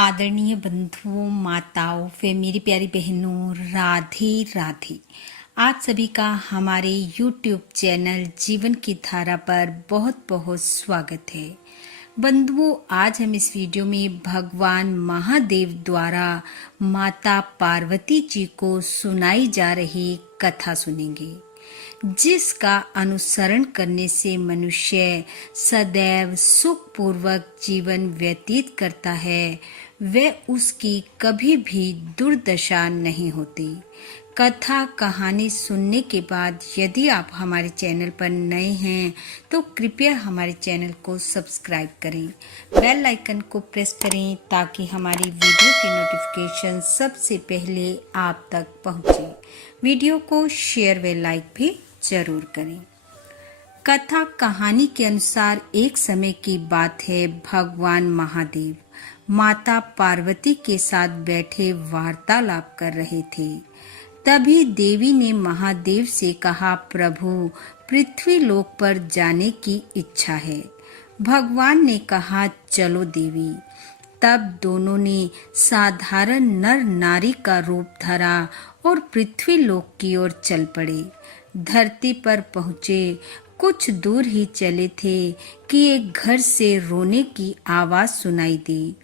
आदरणीय बंधुओं, माताओं व मेरी प्यारी बहनों, राधे राधे। आप सभी का हमारे YouTube चैनल जीवन की धारा पर बहुत बहुत स्वागत है। बंधुओं, आज हम इस वीडियो में भगवान महादेव द्वारा माता पार्वती जी को सुनाई जा रही कथा सुनेंगे, जिसका अनुसरण करने से मनुष्य सदैव सुखपूर्वक जीवन व्यतीत करता है, वह उसकी कभी भी दुर्दशा नहीं होती। कथा कहानी सुनने के बाद यदि आप हमारे चैनल पर नए हैं तो कृपया हमारे चैनल को सब्सक्राइब करें, बेल आइकन को प्रेस करें ताकि हमारी वीडियो की नोटिफिकेशन सबसे पहले आप तक पहुंचे। वीडियो को शेयर व लाइक भी जरूर करें। कथा कहानी के अनुसार एक समय की बात है, भगवान महादेव माता पार्वती के साथ बैठे वार्तालाप कर रहे थे। तभी देवी ने महादेव से कहा, प्रभु, पृथ्वी लोक पर जाने की इच्छा है। भगवान ने कहा, चलो देवी। तब दोनों ने साधारण नर नारी का रूप धरा और पृथ्वी लोक की ओर चल पड़े। धरती पर पहुँचे, कुछ दूर ही चले थे कि एक घर से रोने की आवाज सुनाई दी।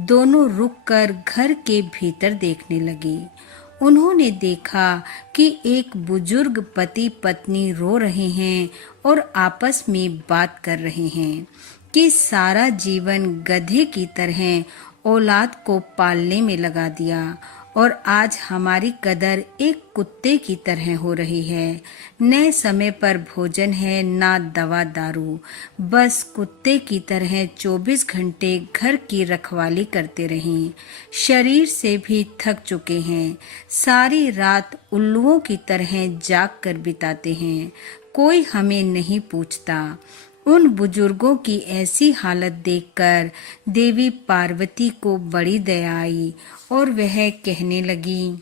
दोनों रुककर घर के भीतर देखने लगे। उन्होंने देखा कि एक बुजुर्ग पति पत्नी रो रहे हैं और आपस में बात कर रहे हैं कि सारा जीवन गधे की तरह औलाद को पालने में लगा दिया और आज हमारी कदर एक कुत्ते की तरह हो रही है। न समय पर भोजन है, ना दवा दारू, बस कुत्ते की तरह 24 घंटे घर की रखवाली करते रहें। शरीर से भी थक चुके हैं, सारी रात उल्लुओं की तरह जाग कर बिताते हैं। कोई हमें नहीं पूछता। उन बुजुर्गों की ऐसी हालत देखकर देवी पार्वती को बड़ी दया आई और वह कहने लगी,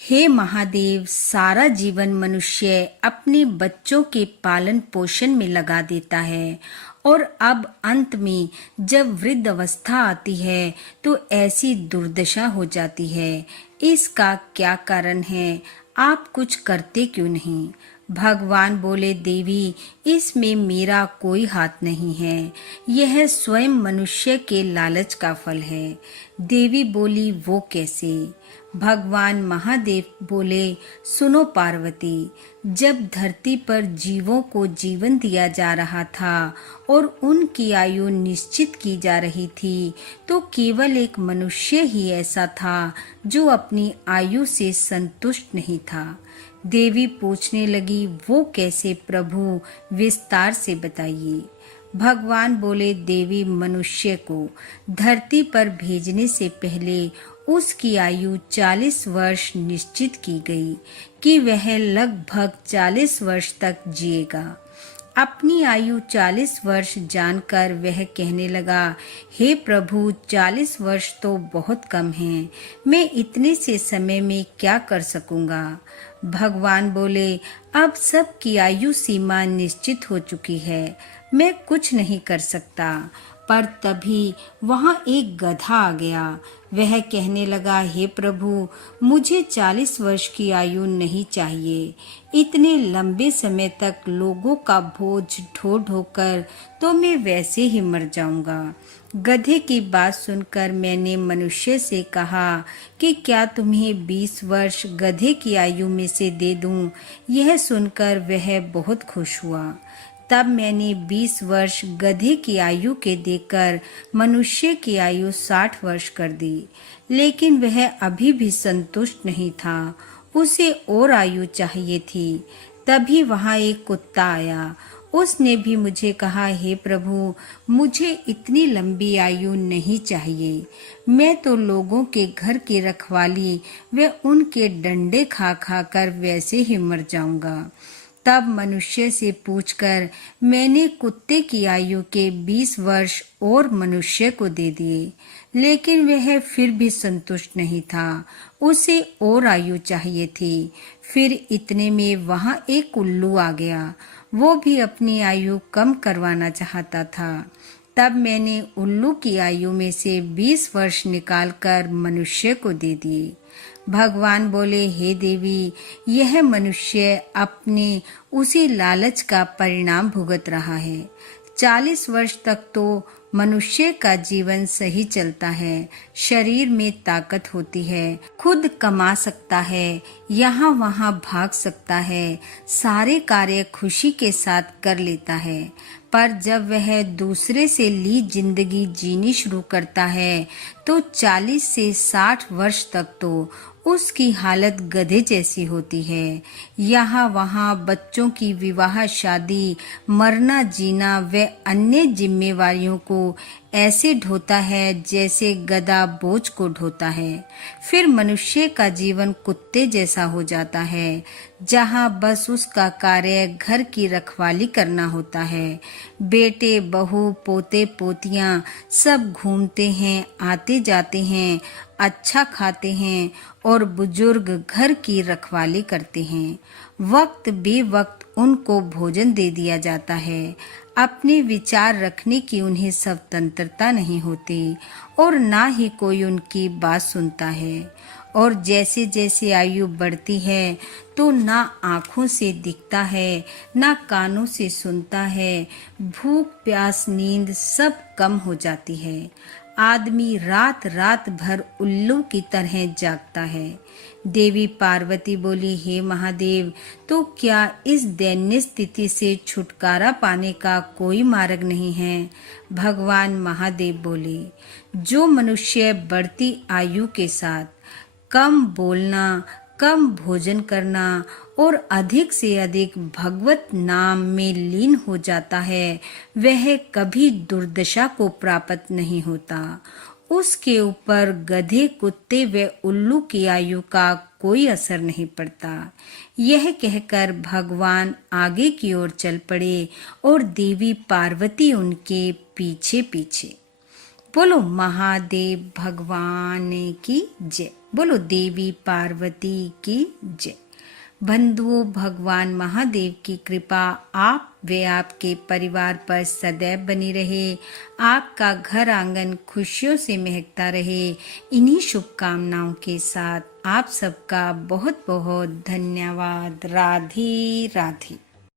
हे महादेव, सारा जीवन मनुष्य अपने बच्चों के पालन पोषण में लगा देता है और अब अंत में जब वृद्ध अवस्था आती है तो ऐसी दुर्दशा हो जाती है। इसका क्या कारण है? आप कुछ करते क्यों नहीं? भगवान बोले, देवी, इसमें मेरा कोई हाथ नहीं है, यह स्वयं मनुष्य के लालच का फल है। देवी बोली, वो कैसे? भगवान महादेव बोले, सुनो पार्वती, जब धरती पर जीवों को जीवन दिया जा रहा था और उनकी आयु निश्चित की जा रही थी तो केवल एक मनुष्य ही ऐसा था जो अपनी आयु से संतुष्ट नहीं था। देवी पूछने लगी, वो कैसे प्रभु, विस्तार से बताइए। भगवान बोले, देवी, मनुष्य को धरती पर भेजने से पहले उसकी आयु 40 वर्ष निश्चित की गई कि वह लगभग 40 वर्ष तक जिएगा। अपनी आयु 40 वर्ष जानकर वह कहने लगा, हे प्रभु, 40 वर्ष तो बहुत कम हैं, मैं इतने से समय में क्या कर सकूंगा। भगवान बोले, अब सबकी आयु सीमा निश्चित हो चुकी है, मैं कुछ नहीं कर सकता। पर तभी वहां एक गधा आ गया। वह कहने लगा, हे प्रभु, मुझे 40 वर्ष की आयु नहीं चाहिए। इतने लंबे समय तक लोगों का बोझ ढो ढोकर तो मैं वैसे ही मर जाऊंगा। गधे की बात सुनकर मैंने मनुष्य से कहा कि क्या तुम्हें 20 वर्ष गधे की आयु में से दे दूं? यह सुनकर वह बहुत खुश हुआ। तब मैंने 20 वर्ष गधे की आयु के देकर मनुष्य की आयु 60 वर्ष कर दी, लेकिन वह अभी भी संतुष्ट नहीं था, उसे और आयु चाहिए थी। तभी वहां एक कुत्ता आया। उसने भी मुझे कहा, हे प्रभु, मुझे इतनी लंबी आयु नहीं चाहिए, मैं तो लोगों के घर की रखवाली व उनके डंडे खा खा कर वैसे ही मर जाऊंगा। तब मनुष्य से पूछकर मैंने कुत्ते की आयु के 20 वर्ष और मनुष्य को दे दिए, लेकिन वह फिर भी संतुष्ट नहीं था, उसे और आयु चाहिए थी। फिर इतने में वहां एक उल्लू आ गया। वो भी अपनी आयु कम करवाना चाहता था। तब मैंने उल्लू की आयु में से 20 वर्ष निकालकर मनुष्य को दे दिए। भगवान बोले, हे देवी, यह मनुष्य अपने उसी लालच का परिणाम भुगत रहा है। 40 वर्ष तक तो मनुष्य का जीवन सही चलता है, शरीर में ताकत होती है, खुद कमा सकता है, यहाँ वहाँ भाग सकता है, सारे कार्य खुशी के साथ कर लेता है। पर जब वह दूसरे से ली जिंदगी जीनी शुरू करता है तो 40 से 60 वर्ष तक तो उसकी हालत गधे जैसी होती है। यहाँ वहाँ बच्चों की विवाह शादी, मरना जीना व अन्य जिम्मेवारियों को ऐसे ढोता है जैसे गधा बोझ को ढोता है। फिर मनुष्य का जीवन कुत्ते जैसा हो जाता है, जहाँ बस उसका कार्य घर की रखवाली करना होता है। बेटे बहू पोते पोतियाँ सब घूमते हैं, आते जाते हैं, अच्छा खाते हैं और बुजुर्ग घर की रखवाली करते हैं। वक्त बेवक्त उनको भोजन दे दिया जाता है। अपने विचार रखने की उन्हें स्वतंत्रता नहीं होती और ना ही कोई उनकी बात सुनता है। और जैसे जैसे आयु बढ़ती है तो ना आँखों से दिखता है, ना कानों से सुनता है। भूख प्यास नींद सब कम हो जाती है। आदमी रात रात भर उल्लू की तरह जागता है। देवी पार्वती बोली, हे महादेव, तो क्या इस दैन्य स्थिति से छुटकारा पाने का कोई मार्ग नहीं है? भगवान महादेव बोले, जो मनुष्य बढ़ती आयु के साथ कम बोलना, कम भोजन करना और अधिक से अधिक भगवत नाम में लीन हो जाता है, वह कभी दुर्दशा को प्राप्त नहीं होता। उसके ऊपर गधे कुत्ते व उल्लू की आयु का कोई असर नहीं पड़ता। यह कहकर भगवान आगे की ओर चल पड़े और देवी पार्वती उनके पीछे पीछे। बोलो महादेव भगवान की जय। बोलो देवी पार्वती की जय। बंधुओं, भगवान महादेव की कृपा आप व आपके परिवार पर सदैव बनी रहे। आपका घर आंगन खुशियों से महकता रहे। इन्हीं शुभकामनाओं के साथ आप सबका बहुत बहुत धन्यवाद। राधे राधे।